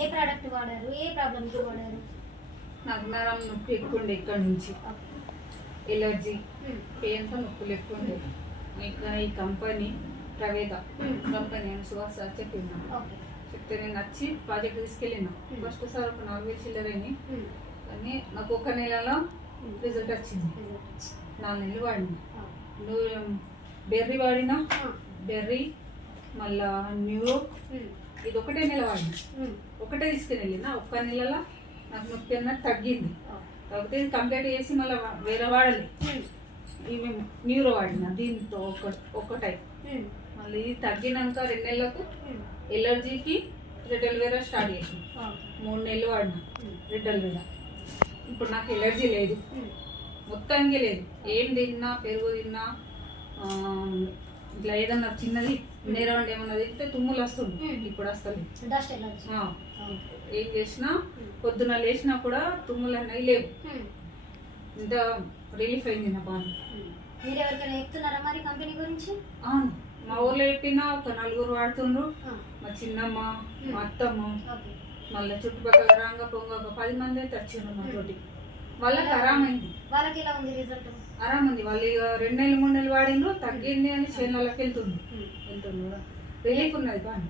ఏ product వాడారు? ఏ ప్రాబ్లమ్కి వాడారు? నాకు నరం నొప్పి ఎక్కువ ఉండే ఇక్కడ నుంచి, ఎలర్జీ, పెయిన్తో నొప్పులు ఎక్కువ ఉండే. ఇంకా ఈ కంపెనీ ప్రవేద కంపెనీ అని సుహాస్ సార్ చెప్పింది. చెప్తే నేను వచ్చి ప్రాజెక్ట్ తీసుకెళ్ళినా. ఫస్ట్ సార్ ఒక 4,000 చిల్లరని, కానీ నాకు ఒక నెలలో రిజల్ట్ వచ్చింది. 4 నెలలు వాడినా. నువ్వు బెర్రీ వాడినా, బెర్రీ మళ్ళా న్యూరో, ఇది ఒకటే నెల వాడినా. ఒకటే తీసుకుని వెళ్ళిన. ఒక్క నెలలో నాకు నొప్పి అన్నది తగ్గింది. కాకపోతే ఇది కంప్లీట్ చేసి మళ్ళీ వేరే వాడలే. ఇవి న్యూరో వాడిన దీంతో ఒక టైప్. మళ్ళీ ఇది తగ్గినాక 2 నెలలకు ఎలర్జీకి రెడ్ అల్వేరా స్టార్ట్ చేసిన. 3 నెలలు వాడిన రెడ్ అల్వేరా. ఇప్పుడు నాకు ఎలర్జీ లేదు, మొత్తానికి లేదు. ఏం తిన్నా, పెరుగు తిన్నా, ఇట్లా ఏదన్నా చిన్నది నేరవండి ఏమన్నా తింటే తుమ్ములు వస్తుంది. ఇప్పుడు వస్తుంది. ఏం చేసినా పొద్దున లేచినా కూడా తుమ్ములు అన్నవి లేవు. ఇంత రిలీఫ్ అయింది నా బాగా. మీరు ఎవరికైనా చెప్తున్నారా మరి కంపెనీ గురించి? అవును, మా ఊర్లో చెప్పినా ఒక 4 వాడుతుండ్రు. మా చిన్నమ్మ, మా అత్తమ్మ, మళ్ళీ చుట్టుపక్కల రాంగ పొంగ ఒక 10 మంది అయితే వచ్చిండ్రు మా తోటి. వాళ్ళకి ఆరామైంది. వాళ్ళకి ఎలా ఉంది రిజల్ట్? ఆరామంది. వాళ్ళు ఇక 2 నెలలు 3 నెలలు వాడిండ్రు, తగ్గింది అని చేనులకి వెళ్తుండ్రు. రిలీఫ్ ఉన్నది బాగా.